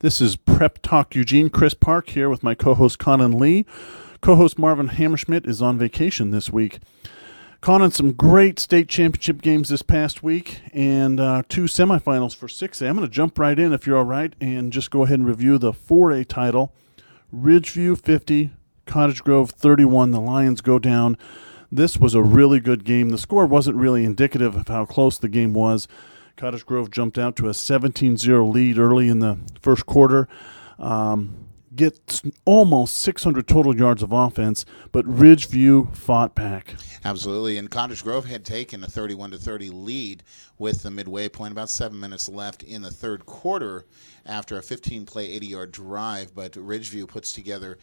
This is Prep Talk Eugene. Chris Park here with my co-host Conan Lee. Co-host Marvin Hammerschmidt is on vacation this week. Conan, some great state championship games this past week and two semifinals for 6A. I'm going to jump right in if you're all right and just go ahead and review the 4A title. Ridgeview 50, Cottage Grove 31. The Lions go down. This was a really good game. The score wasn't really indicative of how close the game was. Cottage Grove jumped out to a 17-0 lead early in the first quarter. Gets almost 600 total yards of offense, but Ridgeview fought back. Absolutely, and Cottage Grove had taken a 31-30 lead with the midway point, about 7 minutes left in the third quarter after a 15-play 80-yard drive, but Ridgeview puts together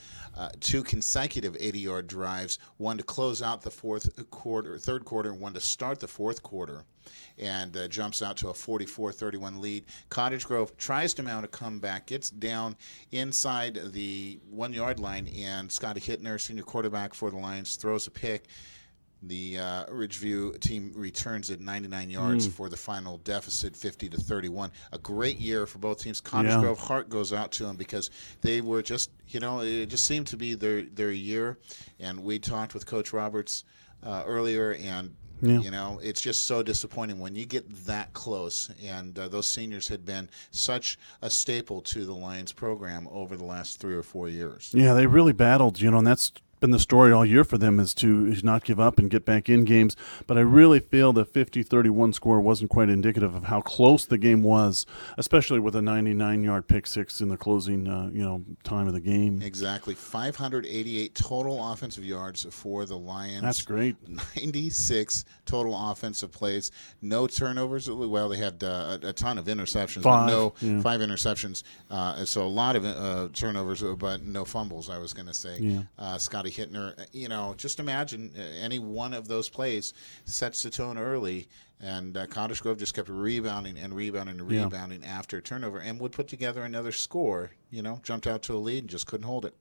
two consecutive 80-yard drives, one to close out the third quarter, and one to start the fourth quarter, and jumps out to a 44-31 lead. Cottage Grove tries to mount a comeback, gets down inside the 1 yard line, and Scotty Hittner, senior quarterback for the Lions, throws a pick. The Ridgeview team returns at 99 yards for the final deficit, 50-31. A great year for both teams. Cottage Grove, heart goes out to them because they were just, it just seemed to be their year. And we talked with Coach Roberts earlier, and it's just so disappointing when you get that close. And those seniors had been such a staple to the Lions program over the last 3 or 4 years. Yeah, they really battled, and that's been the story all year for them is to not give up and get back in games. But I really feel the 50-31 score wasn't quite indicative of how close the game was, especially with a 99-yard pick six in the closing time of the game. Exactly. 588 total offensive yards for the Lions. That's great. 96 total offensive plays. No turnovers. Well, they had a ton of interceptions. Five interceptions. So a lot of turnovers, but no fumbles, I was going to say. Yeah. Scotty Hittner, just imagine any one of those plays sets the tone early, and Cottage Grove just kept rebounding after turnover and would put together another score, jumped out to a lead and just couldn't hold it.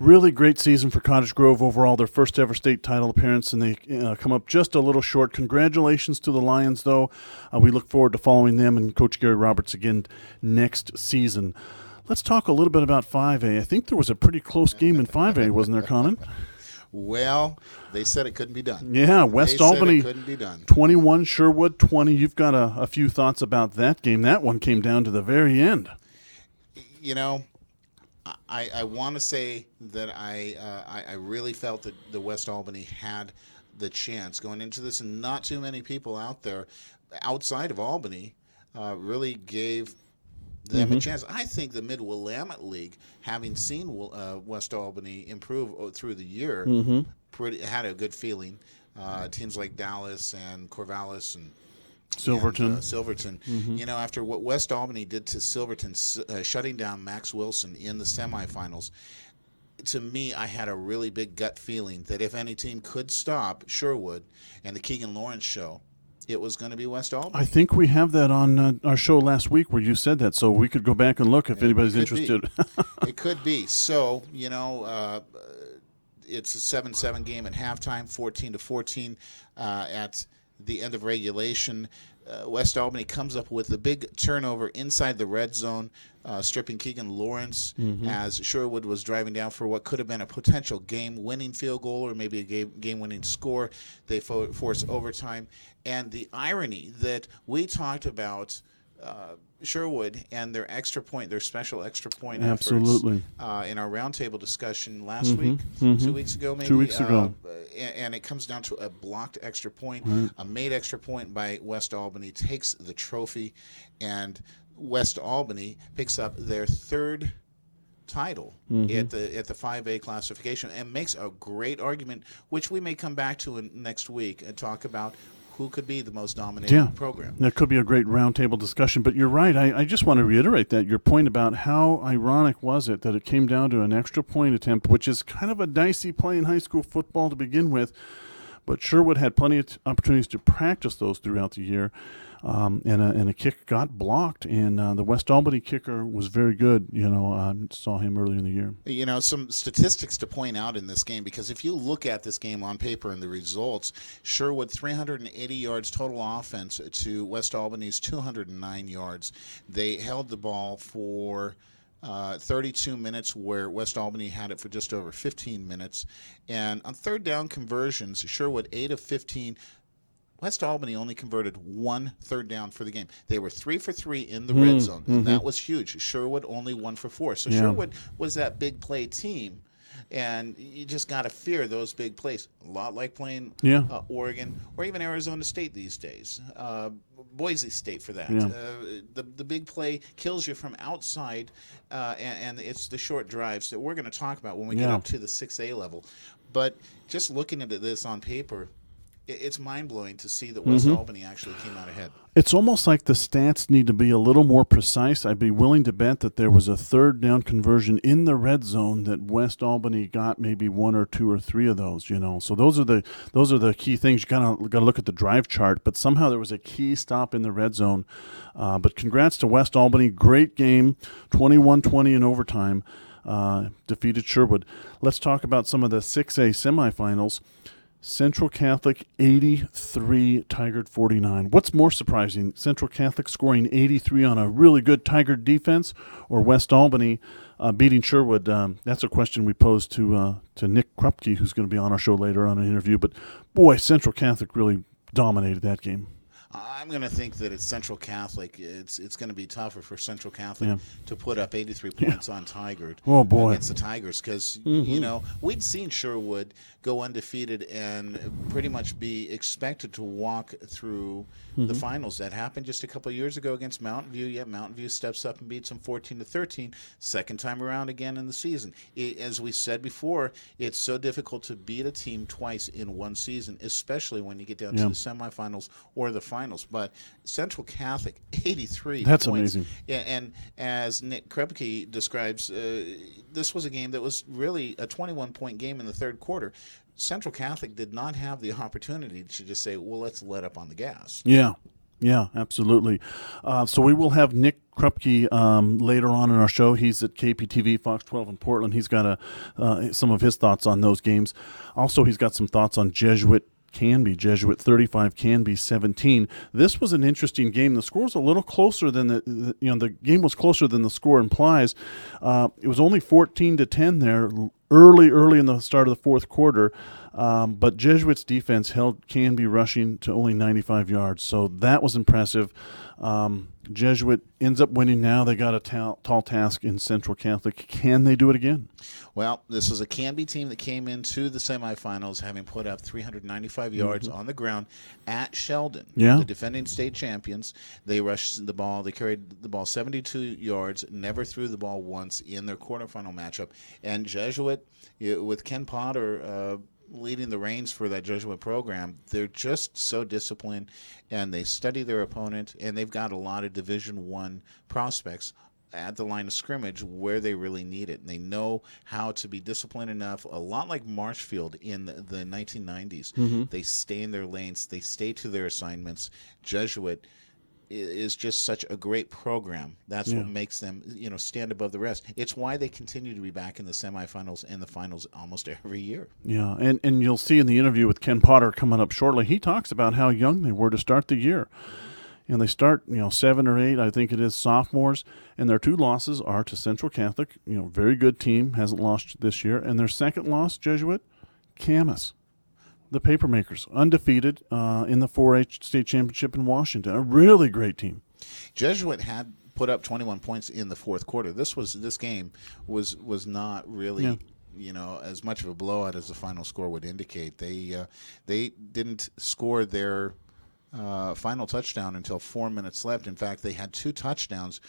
Really great season for Cottage Grove overall, their first ever state title appearance, and they come up just a little short. Congratulations to the Lions, though. We look forward to following them and Coach Gary Roberts again next season. Let's talk a little bit about 5A. I think there was a pretty close game in 5A, wasn't there, Conan? Well, they said it couldn't be done. Yeah, West Albany couldn't be done. 21, Sherwood 20. You've got a few thoughts about that game. That one came down to the very end. I want to say that I really felt that the West Albany had the chance going into this, and not too many people out there outside of Albany really gave them a chance. I think the Mid-Willamette League, having seen West Albany improve through the year, had a good feeling. Teams like Dallas and Corvallis and Silverton. After what West Albany did to Silverton, shutting down Max Wilson in the semifinals, to me, I had a really big gut feeling that if any team could stop Sherwood and the Keegan Lawrence show, it was going to be West Albany. I think we have that on our show last week where you said that, so we could go back and look if anybody's interested. It could be. So, it's a 7-7 game at halftime, 14-14 at the end of regulation. West Albany comes up with a big turnover inside the red zone, stripping Keegan Lawrence as Sherwood was driving down for what could have been a potential game-winning field goal or maybe a game-winning score. They force overtime. And the irony that we talked about Sherwood and their special extra point efforts in our roundtable discussion last week, 2 weeks ago maybe. 2 weeks ago. And it comes down to a blocked extra point. A made extra point by West Albany takes the trophy, and West Albany picks up their third title at the 5A classification and makes a great argument, which we may come back to next week and talk about who could be the most dominating program. That could be a great roundtable discussion. But you're right. I just want to reiterate your point about how ironic was it that it came down to an extra point attempt, which is kind of a dicey play in high school football to begin with. But Sherwood had plenty of opportunities to practice those throughout the year. And a kick got blocked, and the West Albany kicker was very good. Saw him earlier in the year. Some statistics to point out in this game, because if you look at this game on paper and the results, Sherwood 380 yards total offense to West Albany's 209 yards. They held the ball for 32 minutes, where West Albany had it for just over 15 minutes. And on third down conversions, Sherwood 8 of 15. West Albany only converted 1 third down for the game. They were 3 for 3 in the red zone, and that was huge. Sherwood only 1 for 4. So Sherwood was that big play team, and you just got to fear those big plays. A lot like playing Oregon or even Arizona State these days. Boise State for that. The big play kills you from outside, and it's the short drives that we're going to talk about when we get up to the 6A level. But just looking at this on paper, it's mind-blowing to see that West Albany actually came out ahead. It's almost like the stats need to be a little more precise. I'd be willing to bet that there was a third down conversion in the red zone that West Albany got maybe 1 or 2 or 3 of those. So those are the key things. You got to look at the drive chart, but somehow there was a key stop in the red zone. But congrats to West Albany. Great game, 21-20 in overtime. Defeated Sherwood. Let's talk about some of the 6A semifinals. Central Catholic 83, Tigard 49. What's more surprising, Central Catholic scoring 83 on a really good Tigard defense, or West Albany beating Sherwood? That's a question we posed to Nick Krupke, who's going to be on our show later on an interview. But boy, Central Catholic really dominated that game. I'm going to think that it's Central Catholic. It's going to be tougher for Central Catholic to put up 83 points on Tigard against the Tigers, because we'd seen Sherwood go undefeated and pretty much be expected to walk through the finals. That happened just a couple of years ago against Mountain View. Yeah, Mountain View steps up and beats them 14-13. Second time around again in the season. As we said before, it's so difficult to beat a team twice in one season, especially when you get down to the semifinals or the finals. But Central Catholic, 83 That's points. amazing. And as Nick Krupke describes, this was a game that was really a 21-point game in the third quarter. Central Catholic did not have the opportunity to just say, well, let's let up on the gas. Yeah, absolutely. So we will have Nick Krupke later on in our show. He's at KPTV, Fox 12 in Portland. He's got some of his thoughts on those games. Also, he's got some thoughts on Jesuit 35, Canby 17. This was an interesting game. The score was a little closer than the game was closer than the score implies. It was only 14-10 there early in the start of the fourth quarter. But Jesuit's defense held Canby rushing to only 95 yards, so that was impressive. Jesuit ends up winning now. They got a tall task in Central Catholic. Can they do it again? Well, this was a Canby team that came into the semifinals having put up 395 yards on the ground at Sheldon, the defending state champions. They rushed the ball. They carried the ball 72 yards, never threw the ball once in their quarterfinal matchup. And Jesuit, with Ken Potter leading the reins for that Jesuit program, they're just so disciplined, and they study their opponent, and they've got a lot of Division I prospects at the line of scrimmage where they really need it. And they know how to be disciplined enough, a lot like Marshfield in the 1990s. They stay in their lanes. They stay to their assignments. Jesuit is just such a great program. That's what makes them, stand above the rest. It's why they continue to be back in the semifinals and the finals almost every year. Yeah, and you'll see in the interview with Ken Potter coming up shortly, he talks about how young they were to start the year. And they start, 7 or 8, I think it is, sophomores, and their 2 losses are to Central Catholic, very good team, hasn't lost this year, and their second loss, Jesuit, Camas, the Papermakers, undefeated in the 4-H state championship in Washington, a really great team. Jesuit had put up 21 points in the fourth quarter. This game was not really as much of a blowout as the final score would indicate. They didn't score their final touchdown until 4 minutes left. In fact, they had 2 touchdowns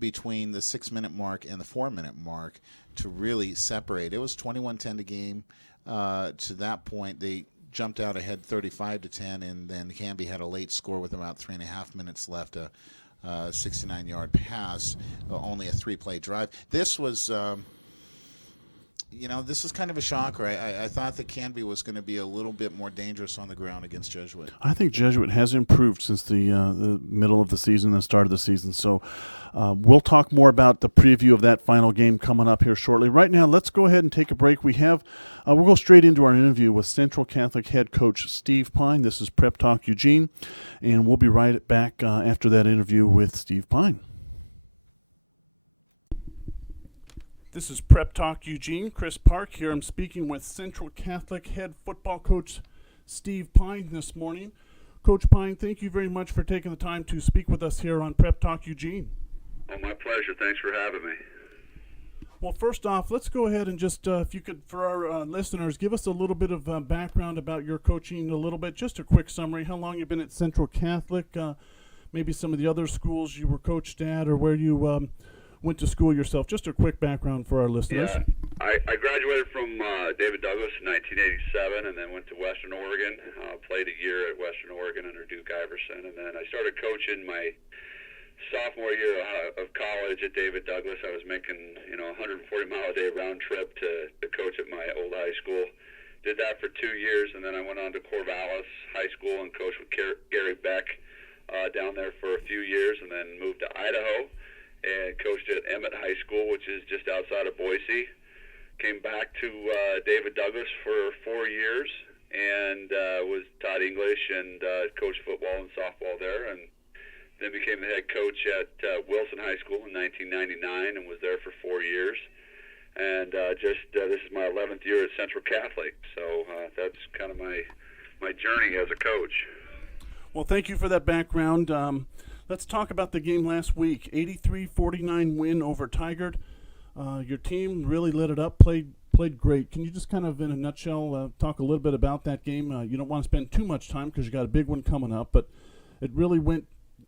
between the 6-minute mark and the 4-minute mark to really separate. It was 21-10 the game. To that point, they jumped out ahead 35-10, and then Canby had a late score with about 3.5 minutes left, a 69-yard pass, only a 3-play drive. This was this is kind of a shocker. I thought that Canby was going to be a little bit more dangerous on the ground against Jesuit. I think Jesuit has improved since the middle of the season, the start of the season. So we'll talk more about the preview of that final game coming up here shortly. Right now, let's go ahead and take a break. We'll go straight into our interview with Central Catholic head coach Steve Pyne. This is Prep Talk Eugene, and we'll be right back after that interview with Steve Pyne. This is Prep Talk Eugene. Chris Park here. I'm speaking with Central Catholic head football coach Steve Pyne this morning. Coach Pyne, thank you very much for taking the time to speak with us here on Prep Talk Eugene. Oh, my pleasure. Thanks for having me. Well, first off, let's go ahead and just, if you could, for our listeners, give us a little bit of background about your coaching, a little bit, just a quick summary. How long you've been at Central Catholic, maybe some of the other schools you were coached at, or where you went to school yourself. Just a quick background for our listeners. Yeah, I graduated from David Douglas in 1987 and then went to Western Oregon. Played a year at Western Oregon under Duke Iverson, and then I started coaching my sophomore year of college at David Douglas. I was making 140-mile-a-day round trip to coach at my old high school. Did that for 2 years, and then I went on to Corvallis High School and coached with Gary Beck down there for a few years, and then moved to Idaho and coached at Emmett High School, which is just outside of Boise. Came back to David Douglas for 4 years and was taught English and coached football and softball there, and then became the head coach at Wilson High School in 1999 and was there for 4 years. And this is my 11th year at Central Catholic, so that's kind of my journey as a coach. Well, thank you for that background. Let's talk about the game last week. 83-49 win over Tigard. Your team really lit it up, played great. Can you just kind of, in a nutshell, talk a little bit about that game? You don't want to spend too much time because you got a big one coming up, but it really went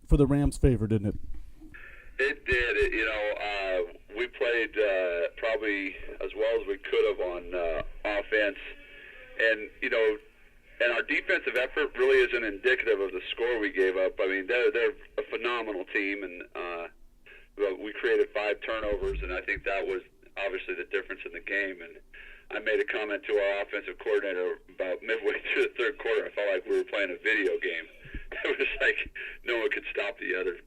for the Rams' favor, didn't it? It did. We played probably as well as we could have on offense, and and our defensive effort really isn't indicative of the score we gave up. I mean, they're a phenomenal team, and we created 5 turnovers, and I think that was obviously the difference in the game. And I made a comment to our offensive coordinator about midway through the third quarter. I felt like we were playing a video game. It was like no one could stop the other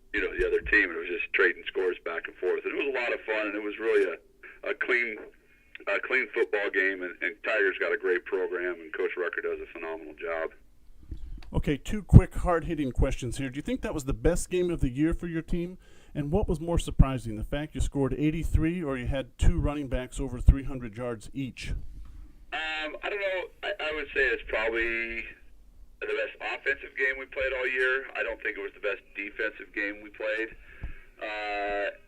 team, and it was just trading scores back and forth. And it was a lot of fun, and it was really a clean football game. And Tigers got a great program, and Coach Rucker does a phenomenal job. Okay, 2 quick, hard-hitting questions here. Do you think that was the best game of the year for your team? And what was more surprising, the fact you scored 83 or you had 2 running backs over 300 yards each? I don't know. I would say it's probably the best offensive game we played all year. I don't think it was the best defensive game we played.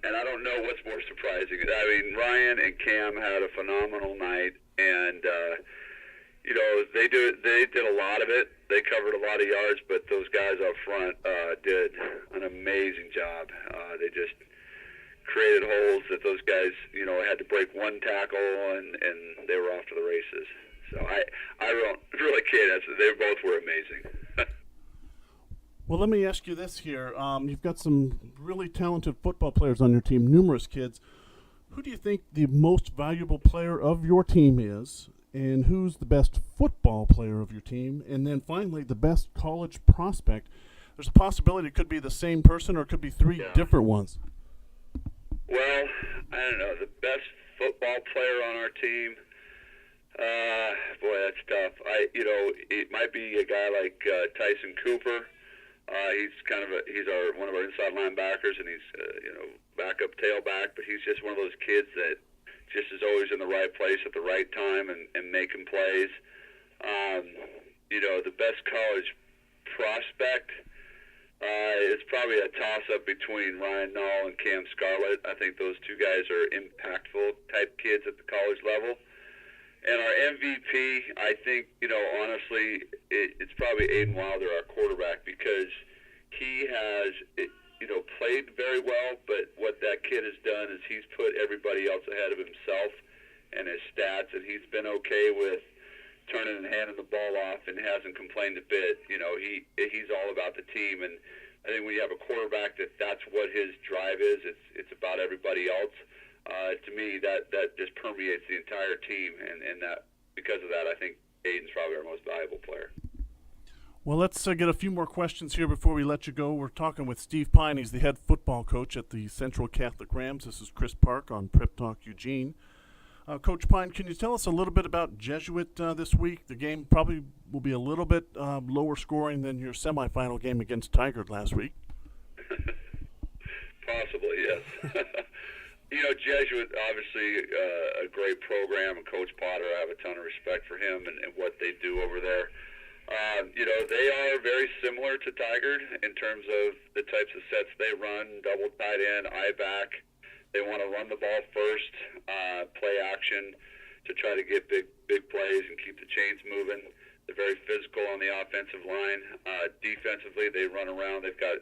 And I don't know what's more surprising. I mean, Ryan and Cam had a phenomenal night, and they did a lot of it. They covered a lot of yards, but those guys up front did an amazing job. They just created holes that those guys, had to break one tackle, and they were off to the races. So I don't really care. They both were amazing. Well, let me ask you this here. You've got some really talented football players on your team, numerous kids. Who do you think the most valuable player of your team is, and who's the best football player of your team? And then finally, the best college prospect. There's a possibility it could be the same person or it could be 3 different ones. Well, I don't know. The best football player on our team, boy, that's tough. It might be a guy like Tyson Cooper. He's one of our inside linebackers, and he's backup tailback. But he's just one of those kids that just is always in the right place at the right time and making plays. The best college prospect is probably a toss-up between Ryan Nall and Cam Scarlett. I think those 2 guys are impactful type kids at the college level. And our MVP, I think, honestly, it's probably Aiden Wilder, our quarterback, because he has, played very well, but what that kid has done is he's put everybody else ahead of himself and his stats, and he's been okay with turning and handing the ball off and hasn't complained a bit. He's all about the team, and I think when you have a quarterback that's what his drive is, it's about everybody else. To me, that just permeates the entire team, and that because of that, I think Aiden's probably our most valuable player. Well, let's get a few more questions here before we let you go. We're talking with Steve Pyne. He's the head football coach at the Central Catholic Rams. This is Chris Park on Prep Talk Eugene. Coach Pyne, can you tell us a little bit about Jesuit this week? The game probably will be a little bit lower scoring than your semifinal game against Tigard last week. Possibly, yes. Jesuit, obviously a great program, and Coach Potter, I have a ton of respect for him and what they do over there. They are very similar to Tigard in terms of the types of sets they run, double tight end, eye back. They want to run the ball first, play action to try to get big plays and keep the chains moving. They're very physical on the offensive line. Defensively, they run around. They've got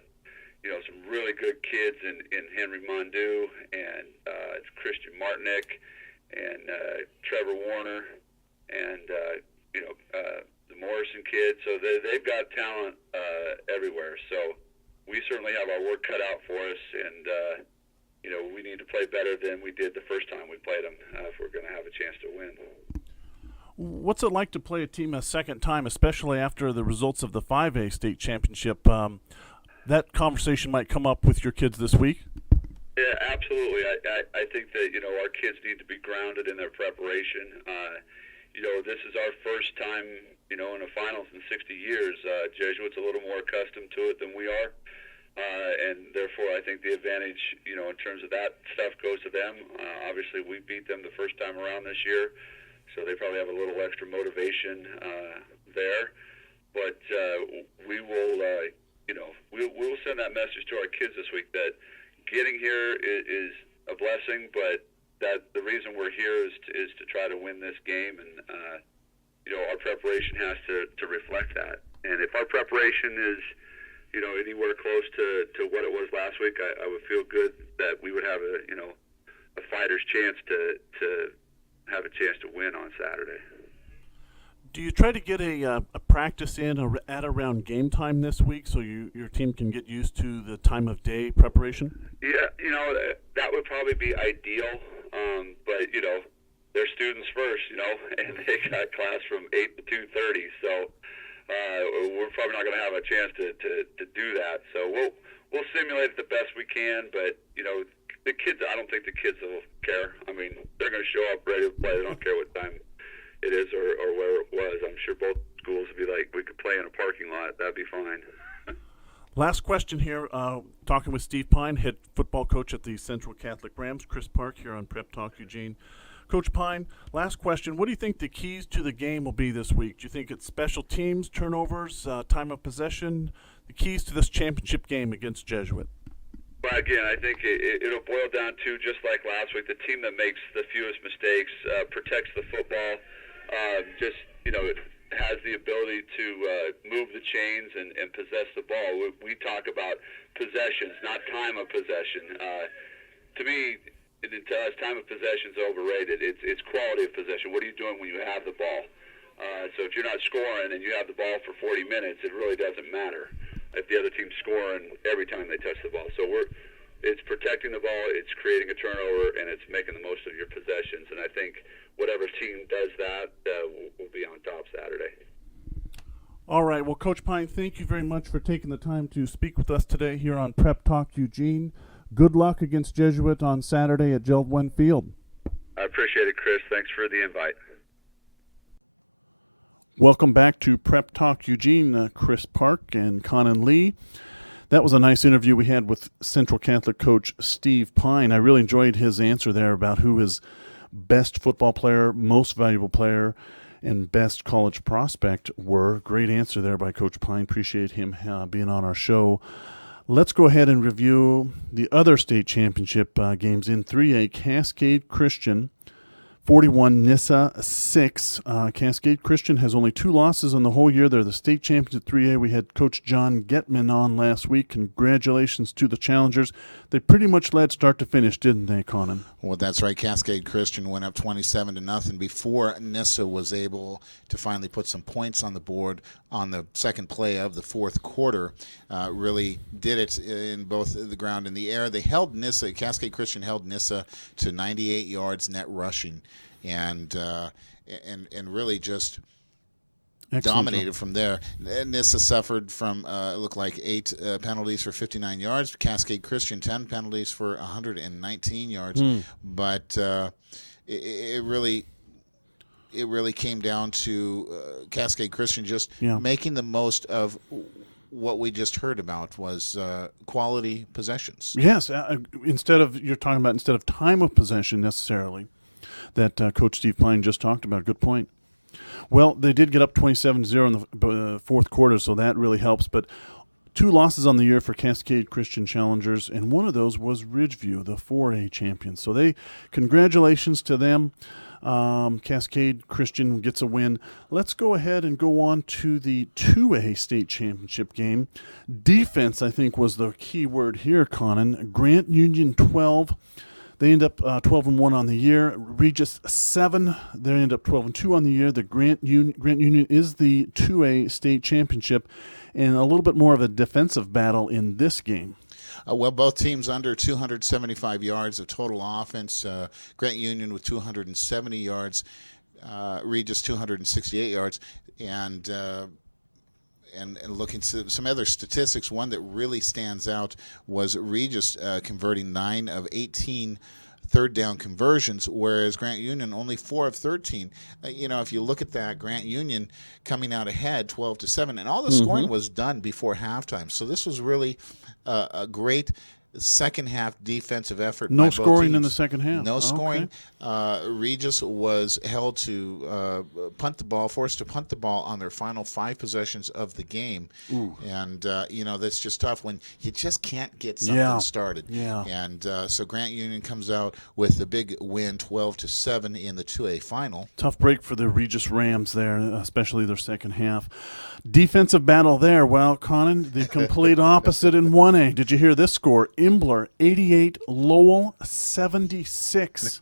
some really good kids in Henry Mondu and Christian Martinick and Trevor Warner and the Morrison kids. So they've got talent everywhere. So we certainly have our work cut out for us, and we need to play better than we did the first time we played them if we're going to have a chance to win. What's it like to play a team a second time, especially after the results of the 5A state championship? That conversation might come up with your kids this week. Yeah, absolutely. I think that our kids need to be grounded in their preparation. This is our first time in a finals in 60 years. Jesuit's a little more accustomed to it than we are, and therefore I think the advantage in terms of that stuff goes to them. Obviously, we beat them the first time around this year, so they probably have a little extra motivation there. But we will. We'll send that message to our kids this week that getting here is a blessing, but that the reason we're here is to try to win this game, and our preparation has to reflect that. And if our preparation is anywhere close to what it was last week, I would feel good that we would have a fighter's chance to have a chance to win on Saturday. Do you try to get a practice in at around game time this week so your team can get used to the time of day preparation? Yeah, that would probably be ideal, but they're students first, and they got class from 8 to 2:30, so we're probably not going to have a chance to do that. So we'll simulate it the best we can, but the kids, I don't think the kids will care. I mean, they're going to show up ready to play. They don't care what time it is or where it was. I'm sure both schools would be like, we could play in a parking lot. That'd be fine. Last question here, talking with Steve Pyne, head football coach at the Central Catholic Rams. Chris Park here on Prep Talk Eugene. Coach Pyne, last question. What do you think the keys to the game will be this week? Do you think it's special teams, turnovers, time of possession, the keys to this championship game against Jesuit? Well, again, I think it'll boil down to, just like last week, the team that makes the fewest mistakes, protects the football, it has the ability to move the chains and possess the ball. We talk about possessions, not time of possession. To me, time of possession is overrated. It's quality of possession. What are you doing when you have the ball? So if you're not scoring and you have the ball for 40 minutes, it really doesn't matter if the other team's scoring every time they touch the ball. So it's protecting the ball, it's creating a turnover, and it's making the most of your possessions. And I think whatever team does that will be on top Saturday. All right. Well, Coach Pyne, thank you very much for taking the time to speak with us today here on Prep Talk Eugene. Good luck against Jesuit on Saturday at Geldwin Field. I appreciate it, Chris. Thanks for the invite. Welcome back to Prep Talk Eugene, Chris Park and Conan Lee. That was a nice interview we had with Central Catholic coach Steve Pyne. I really enjoyed his answer there about who his best football player, most valuable player, and best college prospect were. Great answer there by Coach Pyne. Appreciate him being on our show. Let's go ahead and review the other state championship games in 3A. Cascade Christian 41, Nissa 6. Cascade Christian has only 2 losses on the whole year. They're the state champions at 3A. We had Coach John Getman on last week. Congratulations to the challengers. They pretty much led start to finish, didn't they, Conan? Well, that's right. Cascade Christian went up 27-0 before Nissa was able to finally put some points on the board on the second play of the fourth quarter. Really did it in both the ground and the air. They held Nissa, Cascade Christian held Nissa to 98 yards net rushing, and really just dominated from there. Nissa suffered from, it looked like 8 penalties for 59 yards. Cascade Christian, 10 penalties for 119 yards. But it really came down to Cascade Christian just making the most of what we just heard about was quality possessions. Yes, instead of time of possession necessarily, that Coach Steve Pyne just talked about. Good point. Well, they did get up 27-0 in the fourth quarter, so that really helps. But 2 losses on the year for Cascade Christian Challengers, and one of those was Ridgeview, the 4A champions. So congratulations to them. Cascade Christian gets a win. Let's go ahead and go on to the 2A state championship game. Defense, I think, was the key word here, Conan. Grant Union 12. They end up 12-1 on the year. Regis 7. They end up 12-2 on the year. The Grant Union is the 2A state championship, and a little bit more of a defensive battle in this game. Well, both teams under 275 yards of total offense. Grant Union with 270 yards, Regis 268 yards, and looking at some other statistics, one that really stands out was Regis converting 9 of 18 third down conversions, whereas Grant Union only 4 of 13. If you look at that, Grant Union coming out ahead 12-7, and all the scoring was done before halftime. So this was really a great second half defensive effort. No by both scoring teams. In the second half. No scoring. Okay. Regis was held to forced to punt the ball on their final 5 possessions of the game. Ooh. And that's just tough when you just can't get something started. Yeah. And so Grant Union comes out with the big win, 12-7 in the 2A final. Tough break for the Regis Rams there, especially their second half. Defensive battle there. Well, Conan, the complete opposite in 1A. Did you hear this score? Imbler 88, Lowell 76.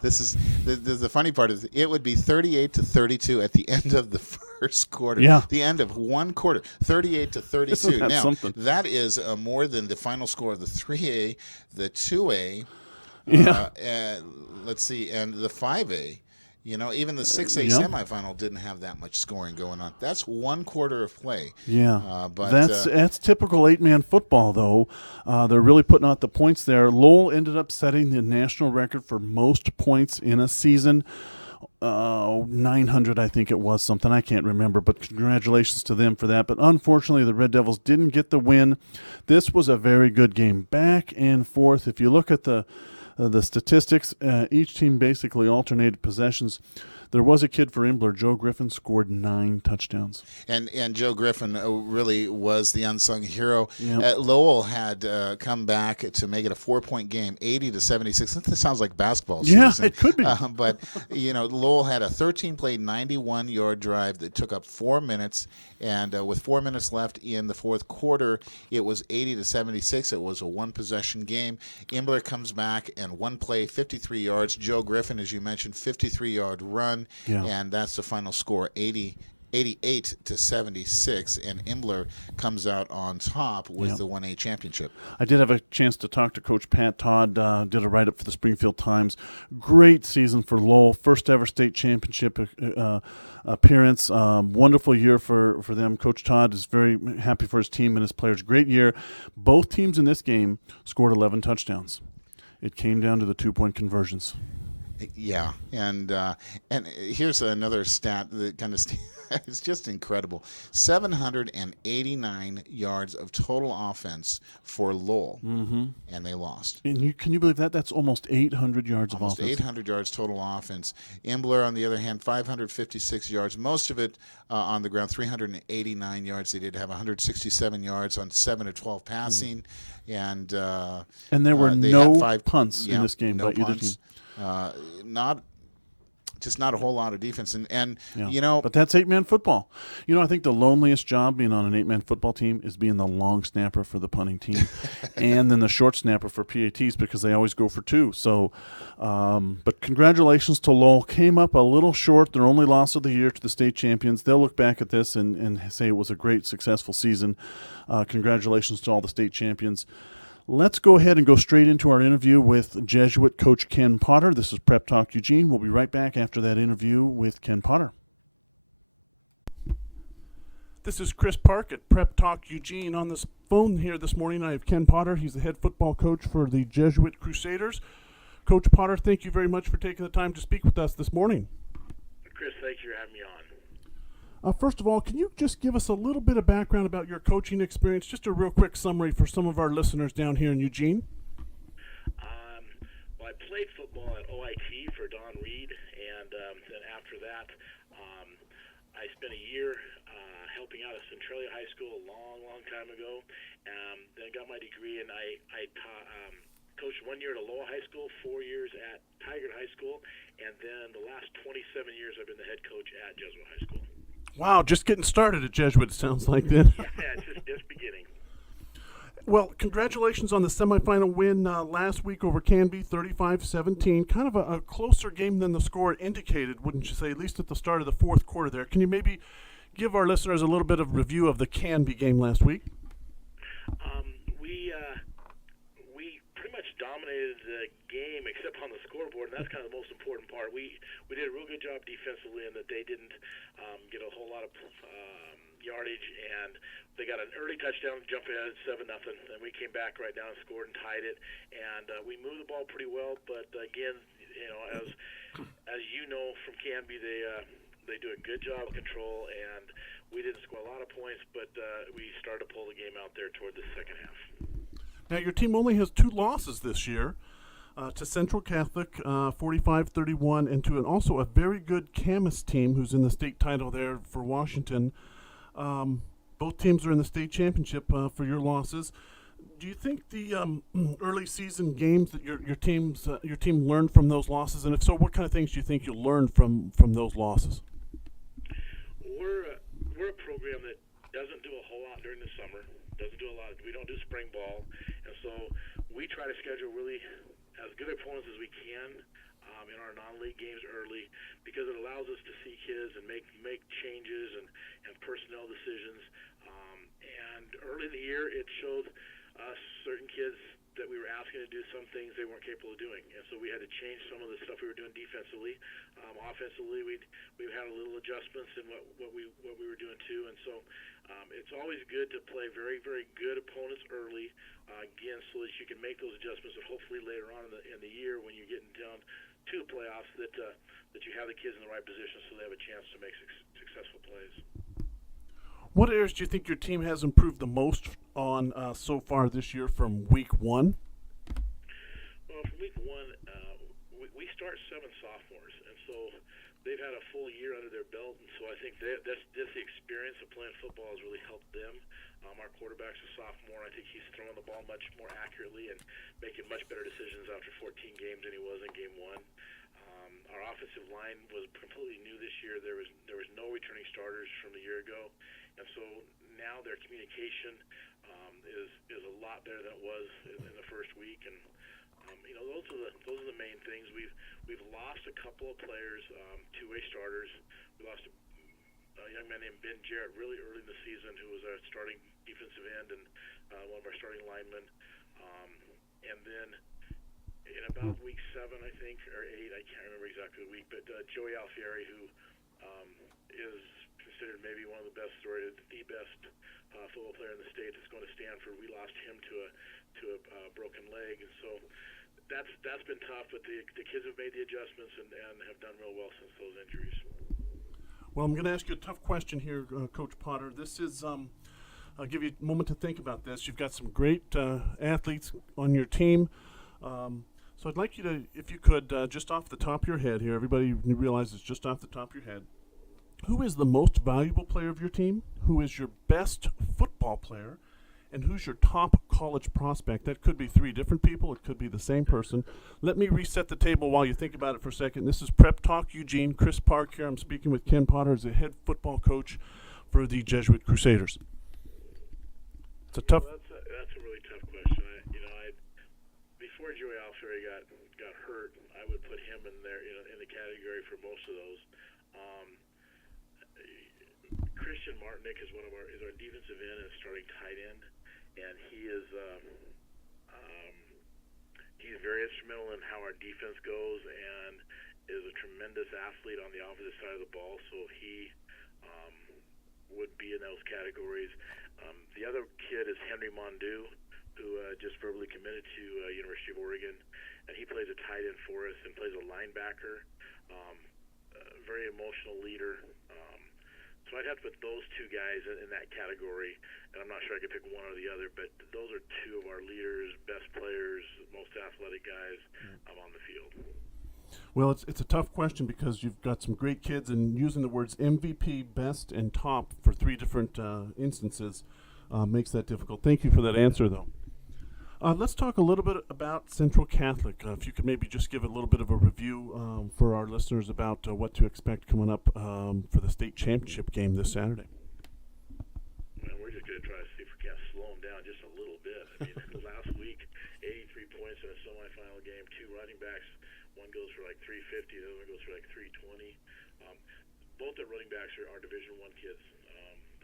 This is the funny part is it would be 38-32 at the end of the first quarter. Yeah. The end of one quarter, 38-32. Isn't that now something? that is more than the final score of the 3A, the 2A. Let's see, and the 5A. Even the 6A semifinal didn't have that much scoring going on. That's one quarter of play. Yeah, but that's typical 8-man football, though. They're really putting out the points there. Lowell ended up setting the national record for most points in a season. 900, I think it was, something. I can't remember, but congratulations to them for that. But unfortunately, the Red Devils didn't get the win. This was a very good game, back and forth. If you look at the statistics, each team basically alternated possessions. There was a kid for Imbler, Joe Griffin, scored 9 touchdowns. And Joe Griffin really was the unsung hero. Yep. Lowell had come back to make it a 4-point game, 80-76. That sounds like basketball season. Yeah, it could be. But Lowell had a 13-play, 91-yard drive that took up 4 minutes. And with 4 minutes left in the fourth quarter, it was 80-76. It was a one-possession game. Imbler comes back and one play, 53 yards. Joe Griffin, as you mentioned, 53-yard run. Yeah. And that's the final score, 88-76, and Imbler comes out on top with the 1A championship. I did have a chance to talk to Coach Pat Todd, did a write-up for the Springfield Times. Great season for Lowell, first ever state championship appearance. Wonderful year for them. Coach Todd is very happy for his team and his players. Great year. Both teams in this game scored 11 touchdowns. It came down to the 2-point conversions. Yeah, and here's another stat that kind of it's just incredible. 789 yards of total offense for Lowell, and they lost. And can you believe that? That's almost 800 yards of offense. 800 yards total offense. Imbler, on the other hand, 556 yards, most of it on the ground, 389 yards. They did have 167 yards on 7 of 12 passing, and there were they no had 5 punts in this game by either punts. team. Not a whole lot of defense, and but that's 8-man football. I think the loneliest job being on an 8-man football team is being the long snapper for the punting team, and then the short snapper for PATs because they always go for 2. So, but congratulations to Lowell. Came up a little short. Their only loss of the year to the state champions. They'll look back at this and say it was a great, successful season. Congratulations to all the state champions. Let's go ahead and go straight into our interview with Jesuit coach Ken Potter. This is Prep Talk Eugene. We'll be right back after that interview with Ken Potter. This is Chris Park at Prep Talk Eugene. On this phone here this morning, I have Ken Potter. He's the head football coach for the Jesuit Crusaders. Coach Potter, thank you very much for taking the time to speak with us this morning. Chris, thank you for having me First of all, can you just give us a little bit of background about your coaching experience, just a real quick summary for some of our listeners down here in Eugene? Well, I played football at OIT for Don Reed, and then after that, I spent a year helping out at Central High School a long time ago. Then got my degree, and I coached 1 year at Aloha High School, 4 years at Tigard High School, and then the last 27 years I've been the head coach at Jesuit High School. Wow, just getting started at Jesuit, it sounds like then. Yeah, it's just beginning. Well, congratulations on the semifinal win last week over Canby, 35-17. Kind of a closer game than the score indicated, wouldn't you say, at least at the start of the fourth quarter there. Can you maybe give our listeners a little bit of review of the Canby game last week? We pretty much dominated the game except on the scoreboard, and that's kind of the most important part. We did a real good job defensively in that they didn't get a whole lot of yardage, and they got an early touchdown, jumped ahead 7-0, and we came back right down and scored and tied it. And we moved the ball pretty well, but again, as you know from Canby, they do a good job of control, and we didn't score a lot of points, but we started to pull the game out there toward the second half. Now, your team only has 2 losses this year, to Central Catholic, 45-31, and to also a very good Camas team who's in the state title there for Washington. Both teams are in the state championship for your losses. Do you think the early season games that your team learned from those losses, and if so, what kind of things do you think you'll learn from those losses? We're a program that doesn't do a whole lot during the summer. Doesn't do a lot. We don't do spring ball, and so we try to schedule really as good opponents as we can in our non-league games early, because it allows us to see kids and make changes and personnel decisions. And early in the year, it showed us certain kids that we were asking to do some things they weren't capable of doing, and so we had to change some of the stuff we were doing defensively. Offensively, we've had a little adjustments in what we were doing too, and so it's always good to play very good opponents early, again, so that you can make those adjustments, and hopefully later on in the year when you're getting down to the playoffs that you have the kids in the right position so they have a chance to make successful plays. What areas do you think your team has improved the most on so far this year from week 1? Well, from week 1, we start 7 sophomores, and so they've had a full year under their belt, and so I think that's the experience of playing football has really helped them. Our quarterback's a sophomore. I think he's throwing the ball much more accurately and making much better decisions after 14 games than he was in game 1. Our offensive line was completely new this year. There was no returning starters from a year ago, and so now their communication is a lot better than it was in the first week. And those are the main things. We've lost a couple of players, 2-way starters. We lost a young man named Ben Jarrett really early in the season, who was our starting defensive end and one of our starting linemen. And then in about week 7, I think, or 8, I can't remember exactly the week, but Joey Alfieri, who is considered maybe one of the best, or the best football player in the state, is going to Stanford. We lost him to a broken leg, and so that's been tough. But the kids have made the adjustments and have done real well since those injuries. Well, I'm going to ask you a tough question here, Coach Potter. This is, I'll give you a moment to think about this. You've got some great athletes on your team. So I'd like you to, if you could, just off the top of your head here, everybody realizes just off the top of your head, who is the most valuable player of your team? Who is your best football player? And who's your top college prospect? That could be 3 different people. It could be the same person. Let me reset the table while you think about it for a second. This is Prep Talk Eugene. Chris Park here. I'm speaking with Ken Potter as the head football coach for the Jesuit Crusaders. It's a tough... Well, that's a really tough question. Before Joey Alfieri got hurt, I would put him in there in the category for most of those. Christian Martinick is our defensive end and starting tight end, and he's very instrumental in how our defense goes and is a tremendous athlete on the opposite side of the ball. So he would be in those categories. The other kid is Henry Mondu, who just verbally committed to University of Oregon, and he plays a tight end for us and plays a linebacker. Very emotional leader. So So I'd have to put those two guys in that category, and I'm not sure I could pick one or the other, but those are two of our leaders, best players, most athletic guys on the field. Well, it's a tough question because you've got some great kids, and using the words MVP, best, and top for three different instances makes that difficult. Thank you for that answer, though. Let's talk a little bit about Central Catholic. If you could maybe just give a little bit of a review for our listeners about what to expect coming up for the state championship game this Saturday. Well, we're just going to try to see if we can't slow them down just a little bit. I mean, last week, 83 points in a semifinal game, two running backs. One goes for like 350, the other one goes for like 320. Both their running backs are Division I kids.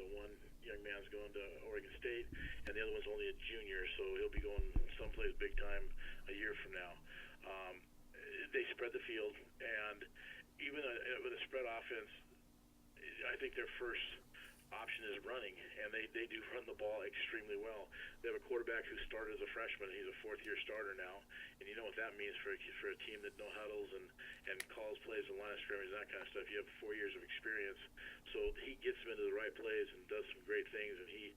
The one young man's going to Oregon State, and the other one's only a junior, so he'll be going someplace big time a year from now. They spread the field, and even with a spread offense, I think their first option is running, and they do run the ball extremely well. They have a quarterback who started as a freshman. He's a fourth-year starter now, and you know what that means for a team that no huddles and calls plays and line of scrimmage and that kind of stuff. You have 4 years of experience, so he gets them into the right plays and does some great things, and he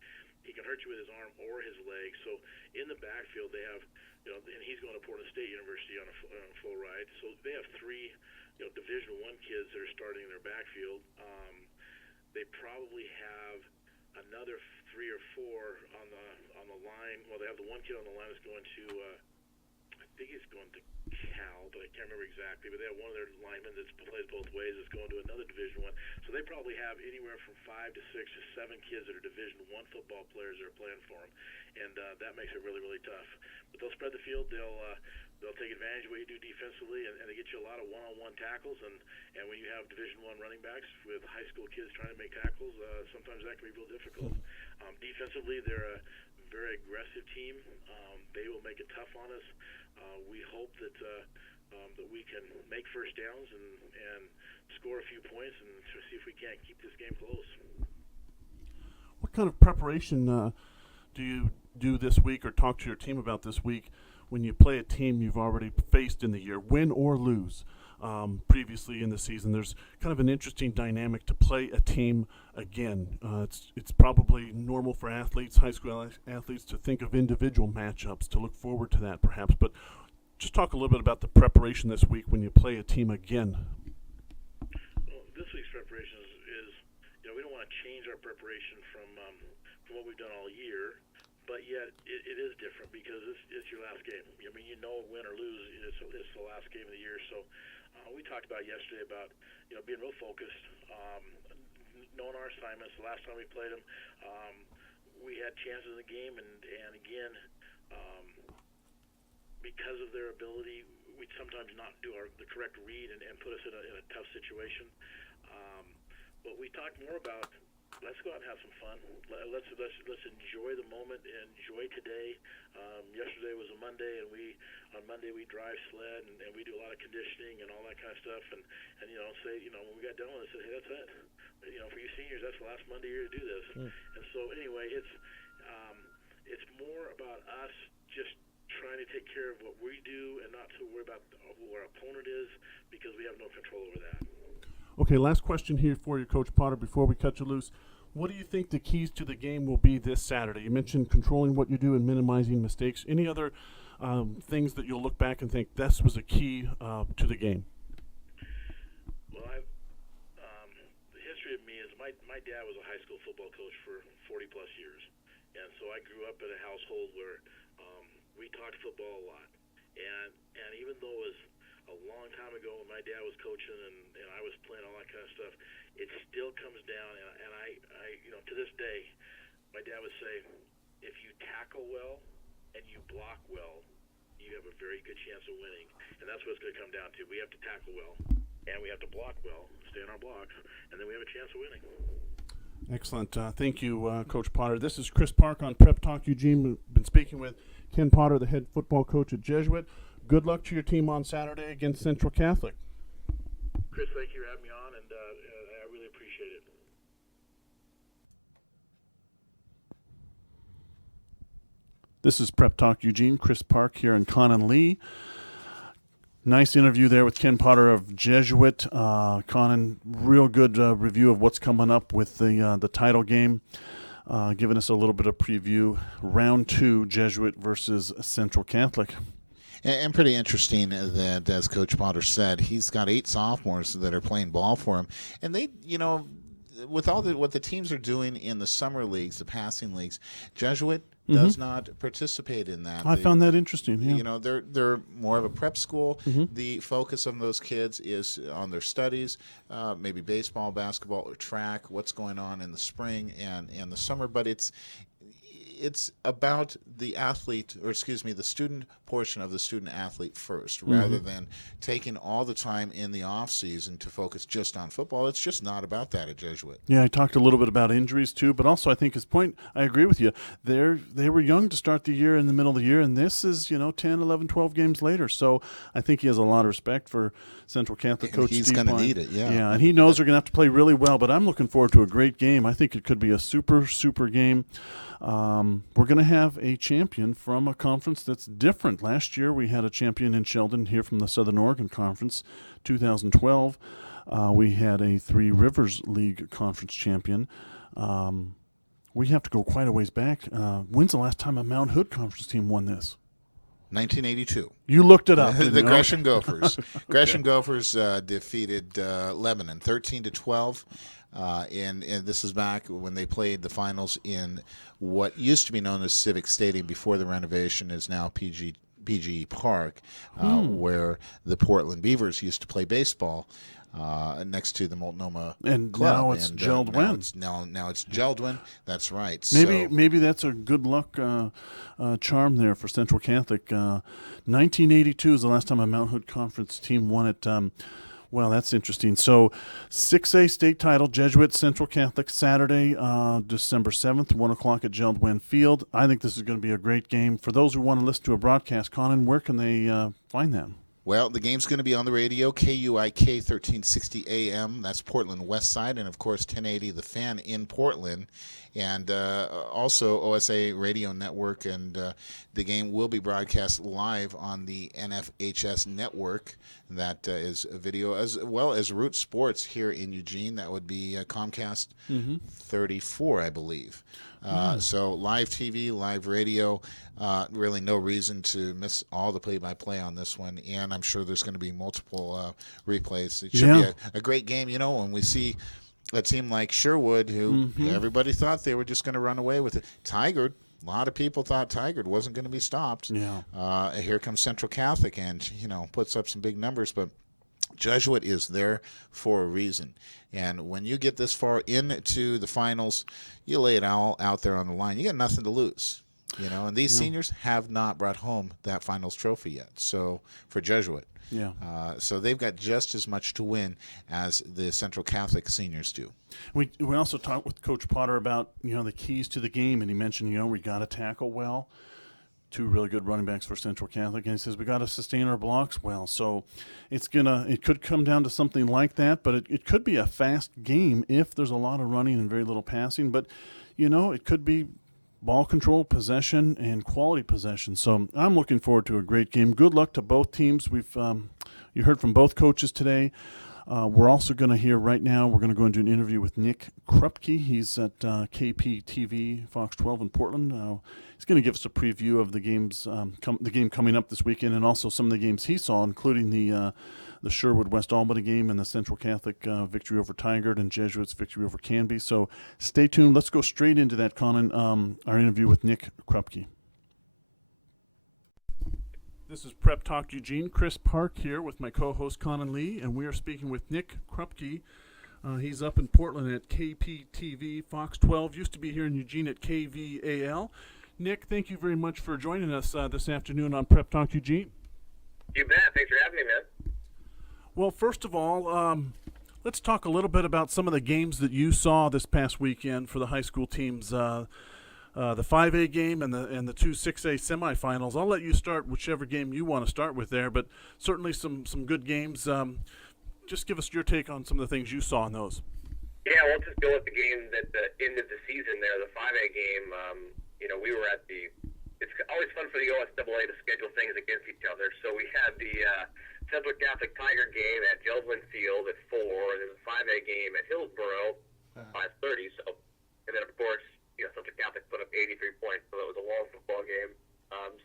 can hurt you with his arm or his leg. So in the backfield they have, and he's going to Portland State University on a full ride. So they have three, Division I kids that are starting in their backfield. They probably have another 3 or 4 on the line. Well, they have the one kid on the line that's going to, I think he's going to Cal, but I can't remember exactly. But they have one of their linemen that plays both ways that's going to another Division I. So they probably have anywhere from 5 to 6 to 7 kids that are Division I football players that are playing for them, and that makes it really, really tough. But they'll spread the field. They'll take advantage of what you do defensively, and they get you a lot of one-on-one tackles. And when you have Division I running backs with high school kids trying to make tackles, sometimes that can be real difficult. Defensively, they're a very aggressive team. They will make it tough on us. We hope that we can make first downs and score a few points and to see if we can't keep this game close. What kind of preparation do you do this week, or talk to your team about this week, when you play a team you've already faced in the year, win or lose, previously in the season? There's kind of an interesting dynamic to play a team again. It's probably normal for athletes, high school athletes, to think of individual matchups, to look forward to that perhaps, but just talk a little bit about the preparation this week when you play a team again. Well, this week's preparation is we don't want to change our preparation from what we've done all year. But yet, it is different because it's your last game. I mean, win or lose, it's the last game of the year. So we talked about yesterday about being real focused, knowing our assignments. The last time we played them, we had chances in the game, and again, because of their ability, we'd sometimes not do the correct read and put us in a tough situation. But we talked more about, let's go out and have some fun. Let's enjoy the moment, enjoy today. Yesterday was a Monday, and on Monday we drive sled and we do a lot of conditioning and all that kind of stuff. And when we got done with it, I said, hey, that's it. For you seniors, that's the last Monday you're to do this. And so anyway, it's more about us just trying to take care of what we do and not to worry about who our opponent is, because we have no control over that. Okay, last question here for you, Coach Potter, before we cut you loose. What do you think the keys to the game will be this Saturday? You mentioned controlling what you do and minimizing mistakes. Any other things that you'll look back and think this was a key to the game? Well, the history of me is my dad was a high school football coach for 40-plus years. And so I grew up in a household where we talked football a lot. And even though it was a long time ago when my dad was coaching and I was playing all that kind of stuff, it still comes down, and I to this day, my dad would say, if you tackle well and you block well, you have a very good chance of winning. And that's what it's going to come down to. We have to tackle well, and we have to block well, stay in our blocks, and then we have a chance of winning. Excellent. Thank you, Coach Potter. This is Chris Park on Prep Talk Eugene. We've been speaking with Ken Potter, the head football coach at Jesuit. Good luck to your team on Saturday against Central Catholic. Chris, thank you for having me on, and I really appreciate it. This is Prep Talk Eugene. Chris Park here and Conan Lee. Nice interview there with Ken Potter of Jesuit. Conan, real good review of what's coming up with the title game, giving us a little bit of preview. Round 2, Jesuit versus Central Catholic. And pretty interesting that, as Coach Potter said, he's got 8 sophomores that are playing ball for him. And they, with all what the teams are doing in the summer leagues, the passing leagues, Jesuit does not participate in that. I found that interesting. Yeah. They're more of a prep school. The focus of those kids is on their studies, maybe baseball, basketball, or track. What's going on in the spring and the summer, but it's about the athlete, or the student portion of the student athlete first, rather than taking all the time in the off season to focus just on football. It's just not about that at Jesuit. Yeah, I talked a little bit about injuries too, but also I think his point, I agree with you. They were young to start the year, in the middle of the year, and this is 10, 11, 12 games later. So I think he has a lot of respect for Central Catholic coach He's Steve going to Pyne. need it, yeah. Yeah, and he knows they're going to have to play really well, but I'm looking forward to a great game. I think it could be a super, super game. We're going to have a champion from a conference that's different. Last year we had a champion in Sheldon here from the Southern Oregon Conference, 2012. We had a Three Rivers League Conference champion. We have to go quite a ways back. When's the last time a Mount Hood Conference team won this? 1982. You looked it up. The Gresham Gophers. Gresham Gophers defeated Lebanon 13-12. And this is back when they played the finals in what used to be known as Civic Stadium before the renovation is now PG Park, where the Portland Beavers used to play baseball next to the Multnomah and Club. Now it's Geldwin. Now it's Geldwin. That's right. Maybe that's a good luck charm there for Central Catholic. 1982 is the last time a Mount Hood Conference team won it. Well, that's interesting. So 6A state title, Jesuit Central Catholic, Saturday, December 7th, 1 o'clock at Geldwin Field. I think this is going to be a great game. For those who want to listen to a broadcast, Conan, where can they find that? Well, the game's going to be on the radio, KUIK 1360 AM. That's Portland West Side, and, of course, 1080 The Fan in Portland. And also OSA Radio Network, and the game will be broadcast live on the NFHS network. That is a video, as well as Root Sports here in Eugene. That would be Comcast 34, I believe. So live TV, live radio, really no reason to miss all the play-by-play on this one. And I'm sure there's going to be multiple replays. It should be a great game. When we see a team like Sherwood, who everybody thought they were just going to run away with it. Tigard, a lot of people thought Tigard wasn't going to be stopped. Yeah. Here comes Central Catholic and, puts up some big numbers. But Jesuit is there for a reason. And when you get this far into the finals, you lay it all out there on the line. You got nothing to lose. And these seniors have not brought home that finals trophy yet. So for Jesuit. Yeah. So they've got just as much to win as the Central Catholic seniors do. We also talked with Coach Potter about the keys to the game, and he mentioned we got to tackle well. 2 really good running backs for Central Catholic, and he says we got to sustain our blocks well. So it could come down to something like that, but it could be a fast game if there's a lot of running and very little passing. But it could be ball control, possession, and quality possession. So I'm looking forward to a great game. Good luck to both teams. We've you heard from both coaches today. We're also going to hear right now, we're going to go into an interview with Nick Krupke. He's at KPTV, Fox 12 in Portland. He's going to give us a preview of the games, the game coming up this weekend, and also some of the games he saw, including the Sherwood West Albany game and the Central Catholic victory over Tigard and Jesuits victory over Canby. So stay tuned. Let's go straight into that, Conan, our interview with Nick Krupke. This is Prep Talk Eugene. Chris Park here with my co-host Conan Lee, and we are speaking with Nick Krupke. He's up in Portland at KPTV, Fox 12. Used to be here in Eugene at KVAL. Nick, thank you very much for joining us this afternoon on Prep Talk Eugene. You bet. Thanks for having me, man. Well, first of all, let's talk a little bit about some of the games that you saw this past weekend for the high school teams. The 5A game and the 2 6A semifinals. I'll let you start whichever game you want to start with there, but certainly some good games. Just give us your take on some of the things you saw in those. Yeah, we'll just go with the game that ended the season there, the 5A game. We were at it's always fun for the OSAA to schedule things against each other. So we had the Central Catholic Tiger game at Geldwin Field at 4, and then the 5A game at Hillsboro 5:30. So, and then of course, Central Catholic put up 83 points, so that was a long football game.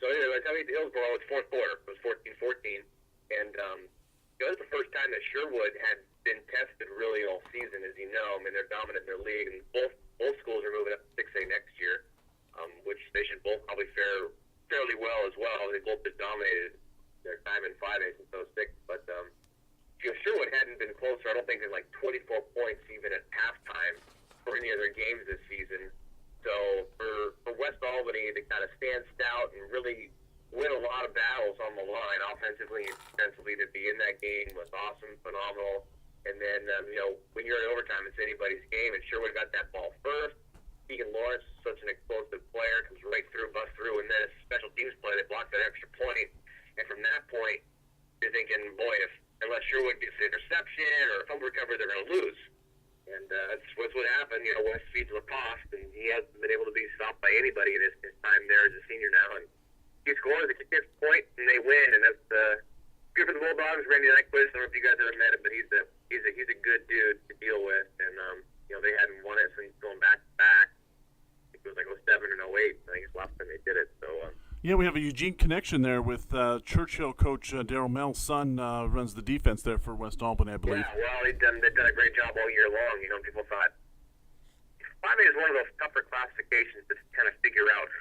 So anyway, by the time we get to Hillsboro, it's fourth quarter. It was 14-14, and it was the first time that Sherwood had been tested really all season, as you know. I mean, they're dominant in their league, and both schools are moving up to 6A next year, which they should both probably fare fairly well as well. They both just dominated their time in 5A since 06, but Sherwood hadn't been closer. I don't think there's like 24 points even at halftime for any of their games this season. So for West Albany to kind of stand stout and really win a lot of battles on the line, offensively and defensively, to be in that game was awesome, phenomenal. And then, when you're in overtime, it's anybody's game, and Sherwood got that ball first. Keegan Lawrence is such an explosive player, comes right through, busts through, and then a special teams play that blocked that extra point. And from that point, you're thinking, boy, unless Sherwood gets the interception or a fumble recovery, they're going to lose. And that's what happened. West feeds Lacoste, and he hasn't been able to be stopped by anybody in his time there as a senior now. And he scores the kick point, and they win. And that's good for the Bulldogs. Randy Nyquist, I don't know if you guys ever met him, but he's a good dude to deal with. And they hadn't won it since going back to back. I think it was like 07 and 08. I think it's the last time they did it. So. Yeah, we have a Eugene connection there with Churchill coach Daryl Mell's son runs the defense there for West Albany, I believe. Yeah, well, they've done a great job all year long. People thought 5A is one of those tougher classifications to kind of figure out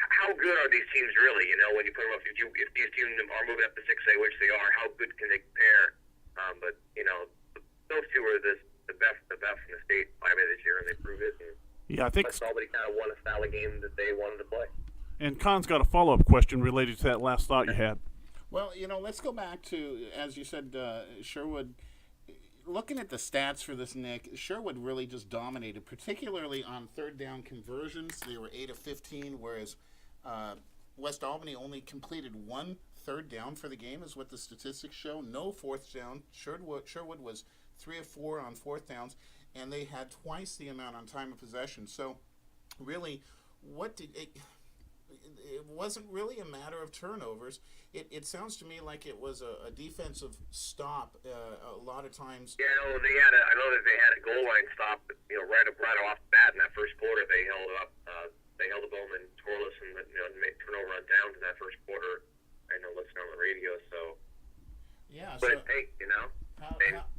how good are these teams really. When you put them up, if these teams are moving up to 6A, which they are, how good can they compare? But those two are the best in the state 5A this year, and they prove it. And yeah, I think West Albany kind of won a style of game that they wanted to play. And Con's got a follow-up question related to that last thought you had. Well, let's go back to, as you said, Sherwood. Looking at the stats for this, Nick, Sherwood really just dominated, particularly on third down conversions. They were 8 of 15, whereas West Albany only completed 1 third down for the game, is what the statistics show. No fourth down. Sherwood was 3 of 4 on fourth downs, and they had twice the amount on time of possession. So, really, it wasn't really a matter of turnovers. It sounds to me like it was a defensive stop a lot of times. Yeah, I know that they had a goal line stop, right off the bat in that first quarter. They held up. They held the Bowman scoreless and made turnover on downs in that first quarter. I know, listening on the radio. So yeah, but it takes,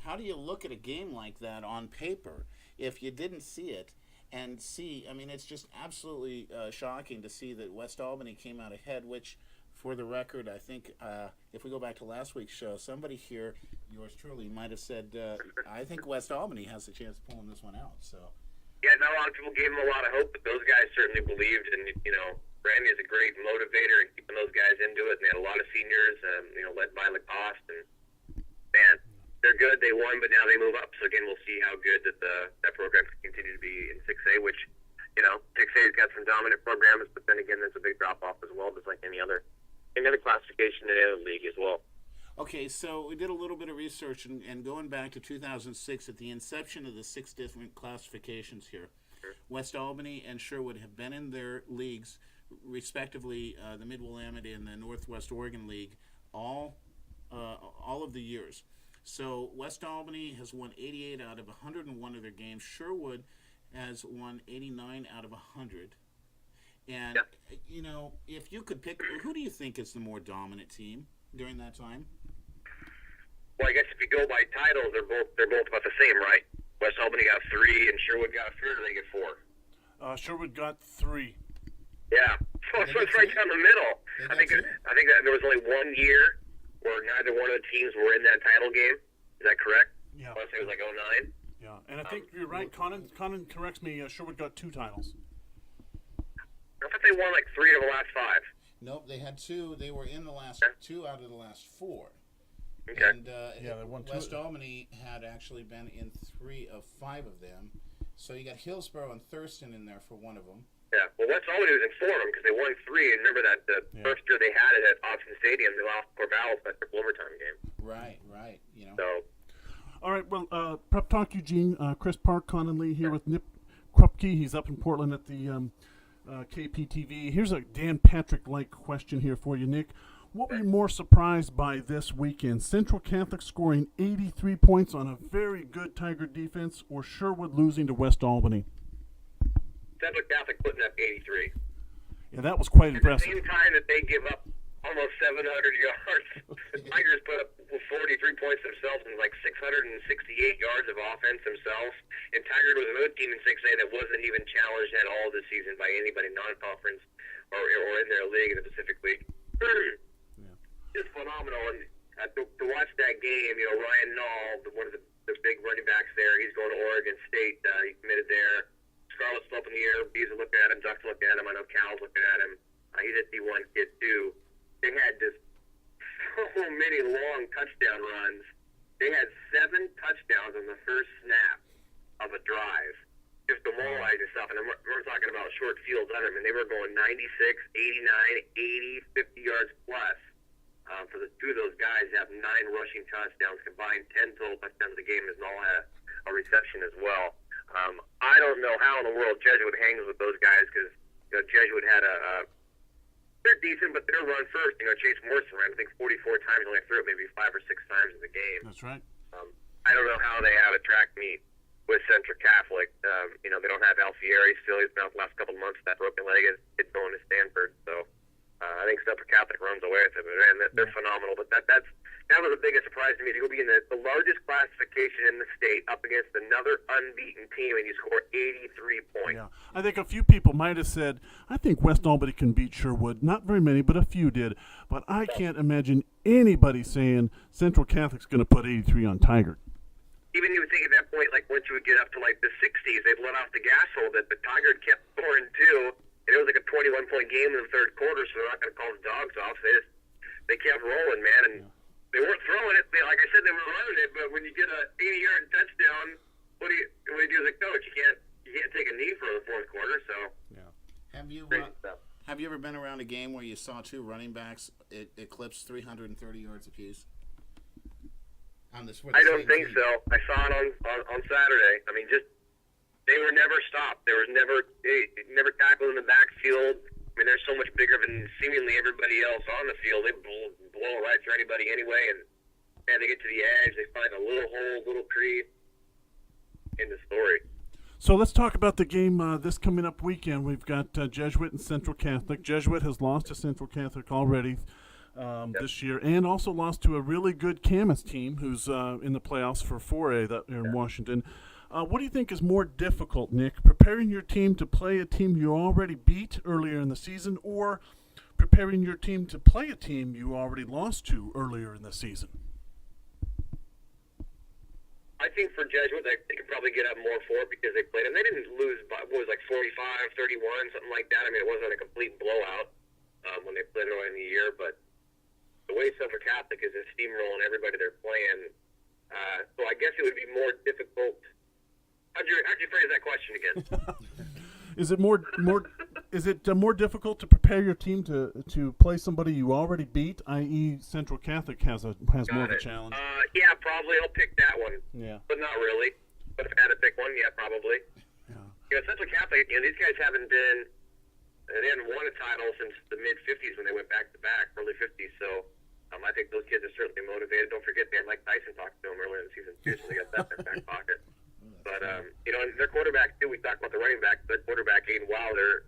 How do you look at a game like that on paper if you didn't see it? And it's just absolutely shocking to see that West Albany came out ahead, which, for the record, I think if we go back to last week's show, somebody here, yours truly, might have said, I think West Albany has a chance of pulling this one out. So. Yeah, not a lot of people gave him a lot of hope, but those guys certainly believed. And, Randy is a great motivator and keeping those guys into it. And they had a lot of seniors, led by Lacoste. And, man, they're good. They won, but now they move up. So, again, we'll see how good that program can continue to be in 6A, which, 6A's got some dominant programs, but then again, there's a big drop-off as well, just like any other classification in any other league as well. Okay, so we did a little bit of research, and going back to 2006, at the inception of the 6 different classifications here, West Albany and Sherwood have been in their leagues, respectively, the Mid-Willamette and the Northwest Oregon League, all of the years. So West Albany has won 88 out of 101 of their games. Sherwood has won 89 out of 100. And, if you could pick, who do you think is the more dominant team during that time? Well, I guess if you go by titles, they're both about the same, right? West Albany got 3, and Sherwood got 3, or did they get 4? Sherwood got 3. Yeah, so it's right down the middle. I think that there was only 1 year where neither one of the teams were in that title game. Is that correct? Yeah. I want to say it was like 09. Yeah, and I think you're right. Conan corrects me. Sherwood got 2 titles. I thought they won like 3 of the last 5. Nope, they had 2. They were in the last 2 out of the last 4. Okay. And they won 2. West Albany had actually been in 3 of 5 of them. So you got Hillsboro and Thurston in there for one of them. Yeah, well, West Albany was in 4 of them because they won 3. And remember that the first year they had it at Austin Stadium, they lost Corvallis that triple overtime game. Right. So. All right, well, Prep Talk Eugene, Chris Park, Conan Lee here with Nick Krupke. He's up in Portland at the KPTV. Here's a Dan Patrick-like question here for you, Nick. What were you more surprised by this weekend? Central Catholic scoring 83 points on a very good Tiger defense, or Sherwood losing to West Albany? Central Catholic putting up 83. Yeah, that was quite At impressive. the same time that they give up almost 700 yards, the Tigers put up 43 points themselves and like 668 yards of offense themselves. And Tigers was another team in 6A that wasn't even challenged at all this season by anybody non-conference or in their league, in the Pacific League. Just phenomenal. And to watch that game, Ryan Nall, one of the big running backs there, he's going to Oregon State. He committed there. Scarlett's up in the air. Bees are looking at him. Ducks looking at him. I know Cal's looking at him. He's a D1 kid, too. They had just so many long touchdown runs. They had 7 touchdowns on the first snap of a drive. Just demoralizing stuff. And we're talking about short fields under them. And they were going 96, 89, 80, 50 yards plus. For the two of those guys have 9 rushing touchdowns combined, 10 total touchdowns a game, and all had a reception as well. I don't know how in the world Jesuit hangs with those guys because Jesuit had they're decent, but they're run first. Chase Morrison ran, I think, 44 times, only threw it maybe 5 or 6 times in the game. That's right. I don't know how they have a track meet with Central Catholic. They don't have Alfieri still. He's been out the last couple of months. That broken leg is going to Stanford, so. I think Central Catholic runs away with it, and they're phenomenal. But that was the biggest surprise to me. To go be in the largest classification in the state up against another unbeaten team, and you score 83 points. Yeah, I think a few people might have said, I think West Albany can beat Sherwood. Not very many, but a few did. But I can't imagine anybody saying Central Catholic's going to put 83 on Tiger. Even you would think at that point, like once you would get up to like the 60s, they'd let off the gas a little bit. But Tiger kept scoring too. And it was like a 21-point game in the third quarter, so they're not going to call the dogs off. They kept rolling, man, and they weren't throwing it. Like I said, they were running it. But when you get a 80-yard touchdown, what do you do as a coach? You can't take a knee for the fourth quarter. So Have you ever been around a game where you saw 2 running backs eclipse 330 yards apiece? I don't think so. I saw it on Saturday. I mean, they were never stopped. They never tackled in the backfield. I mean, they're so much bigger than seemingly everybody else on the field. They blow right through anybody anyway, and they get to the edge. They find a little hole, little crease in the story. So let's talk about the game this coming up weekend. We've got Jesuit and Central Catholic. Jesuit has lost to Central Catholic already this year, and also lost to a really good Camas team who's in the playoffs for 4A in Washington. What do you think is more difficult, Nick, preparing your team to play a team you already beat earlier in the season, or preparing your team to play a team you already lost to earlier in the season? I think for Jesuit, they could probably get up more for it because they played, and they didn't lose by, 45, 31, something like that. I mean, it wasn't a complete blowout when they played early in the year, but the way Central Catholic is steamrolling everybody they're playing, so I guess it would be more difficult. How'd you phrase that question again? Is it more difficult to prepare your team to play somebody you already beat, i.e. Central Catholic has more of a challenge? Yeah, probably. I'll pick that one. Yeah. But not really. But if I had to pick one, yeah, probably. Yeah. Central Catholic, these guys they hadn't won a title since the mid-50s when they went back-to-back, early 50s, so I think those kids are certainly motivated. Don't forget they had Mike Tyson talk to them earlier in the season, too, so they got that in their back pocket. But, and their quarterback, too, we talked about the running back, but quarterback, Aiden Wilder,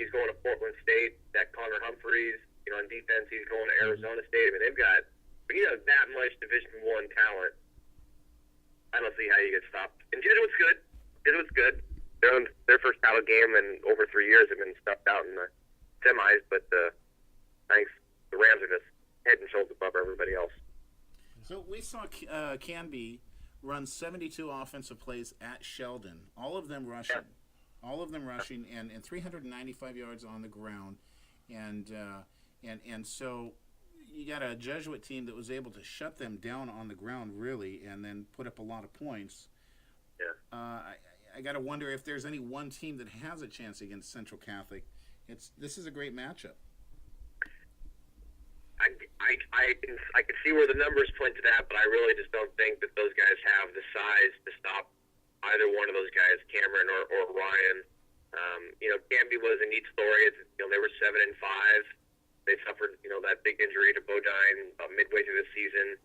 he's going to Portland State. That Connor Humphreys, on defense, he's going to Arizona State. I mean, they've got that much Division I talent. I don't see how you get stopped. And Jesuit's good. They're on their first title game in over 3 years. Have been stuffed out in the semis, but thanks, the Rams are just head and shoulders above everybody else. So we saw Canby run 72 offensive plays at Sheldon, all of them rushing, and 395 yards on the ground, and so you got a Jesuit team that was able to shut them down on the ground really, and then put up a lot of points. Yeah. I got to wonder if there's any one team that has a chance against Central Catholic. This is a great matchup. I can see where the numbers point to that, but I really just don't think that those guys have the size to stop either one of those guys, Cameron or Ryan. Canby was a neat story. They were 7-5 they suffered, that big injury to Bodine midway through the season.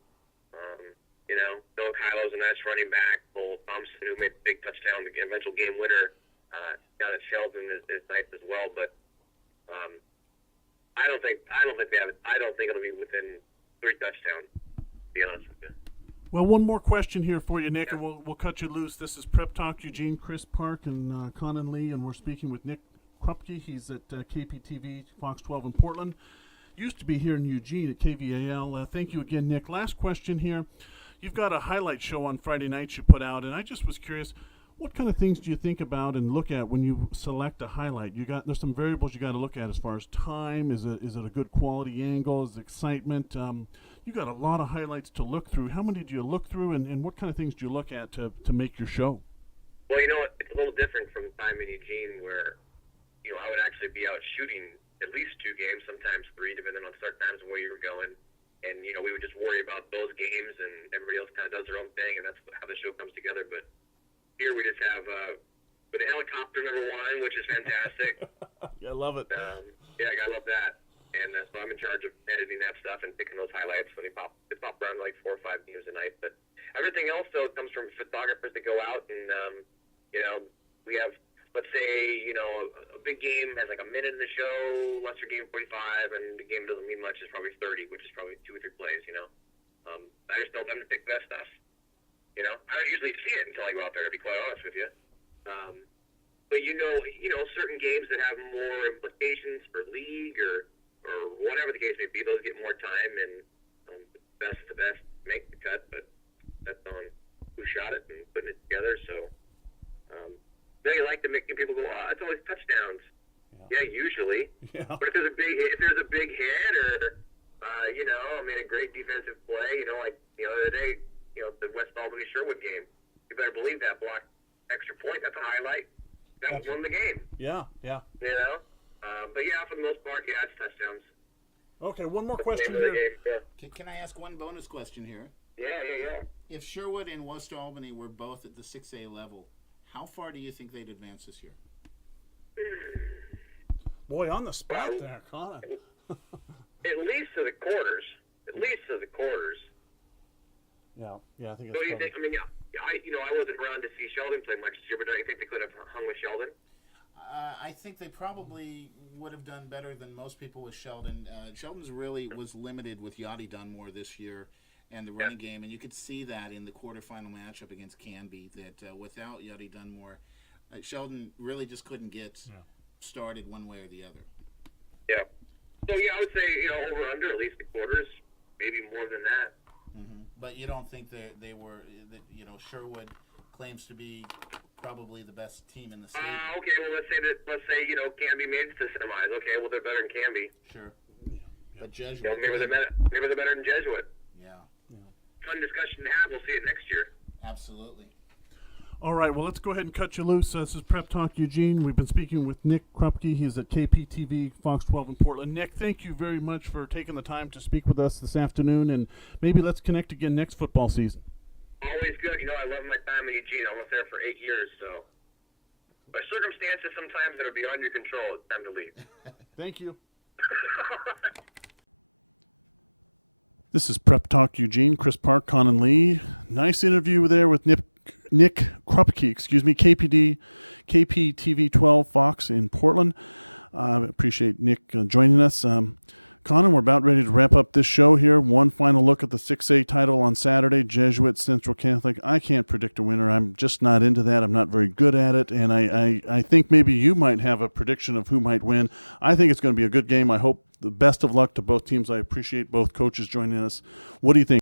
Bill Kylo's a nice running back. Cole Thompson, who made a big touchdown, the eventual game winner, down at Sheldon is nice as well. But I don't think it'll be within 3 touchdowns. To be honest with you. Well, one more question here for you, Nick, and we'll cut you loose. This is Prep Talk Eugene, Chris Park, and Conan Lee, and we're speaking with Nick Krupke. He's at KPTV, Fox 12 in Portland. Used to be here in Eugene at KVAL. Thank you again, Nick. Last question here. You've got a highlight show on Friday nights you put out, and I just was curious, what kind of things do you think about and look at when you select a highlight? There's some variables you got to look at as far as time. Is it a good quality angle? Is it excitement? You got a lot of highlights to look through. How many do you look through, and what kind of things do you look at to make your show? Well, it's a little different from time in Eugene where, I would actually be out shooting at least 2 games, sometimes 3, depending on start times and where you were going. And, we would just worry about those games, and everybody else kind of does their own thing, and that's how the show comes together. But here we just have with a helicopter number 1, which is fantastic. Yeah, I love it. I love that. And so I'm in charge of editing that stuff and picking those highlights when they pop around like 4 or 5 games a night. But everything else, though, comes from photographers that go out and, we have, let's say, a big game has like a minute in the show, lesser game 45, and the game doesn't mean much, is probably 30, which is probably 2 or 3 plays, I just tell them to pick the best stuff. I don't usually see it until I go out there, to be quite honest with you. But certain games that have more implications for league or whatever the case may be, those get more time, and the best make the cut, but that's on who shot it and putting it together. So you like to make people go, oh, it's always touchdowns. Yeah, usually. Yeah. But if there's a big hit or a great defensive play, like the other day, the West Albany Sherwood game, you better believe that block extra point. That's a highlight. That won the game. Yeah. But for the most part, it's touchdowns. Okay, one more question here. Can I ask one bonus question here? Yeah. If Sherwood and West Albany were both at the 6A level, how far do you think they'd advance this year? Boy, on the spot there, Conan. At least to the quarters. Yeah, I think So that's you think? I wasn't around to see Sheldon play much this year, but don't you think they could have hung with Sheldon? I think they probably would have done better than most people with Sheldon. Sheldon's really was limited with Yachty Dunmore this year and the running game, and you could see that in the quarterfinal matchup against Canby, that without Yachty Dunmore, Sheldon really just couldn't get started one way or the other. Yeah. So, I would say, over under at least the quarters, maybe more than that. Mm-hmm. But you don't think they were, Sherwood claims to be probably the best team in the state. Okay, well, let's say Canby made it to semis. Okay, well, they're better than Canby. Sure. But Jesuit. Maybe they're better than Jesuit. Yeah. Fun discussion to have. We'll see it next year. Absolutely. All right, well, let's go ahead and cut you loose. This is Prep Talk Eugene. We've been speaking with Nick Krupke. He's at KPTV, Fox 12 in Portland. Nick, thank you very much for taking the time to speak with us this afternoon, and maybe let's connect again next football season. Always good. I love my time in Eugene. I was there for 8 years, so. By circumstances sometimes that are beyond your control, it's time to leave. Thank you. This is Prep Talk Eugene, Chris Park, Conan Lee. Nice interview there with Nick Krupke, KPTV 12 Fox in Portland. Appreciate Nick joining us. Conan, we're about ready to wrap up this show here. One final look at the 6A title on Saturday, Jesuit, Central Catholic. I can't predict a winner. I'm just not into that. I'm not very good at it, and I think maybe you might have a prediction of who might win. I think it's going to be a good game. I hope the best of luck to both teams. I appreciate both coaches joining us. What do you think?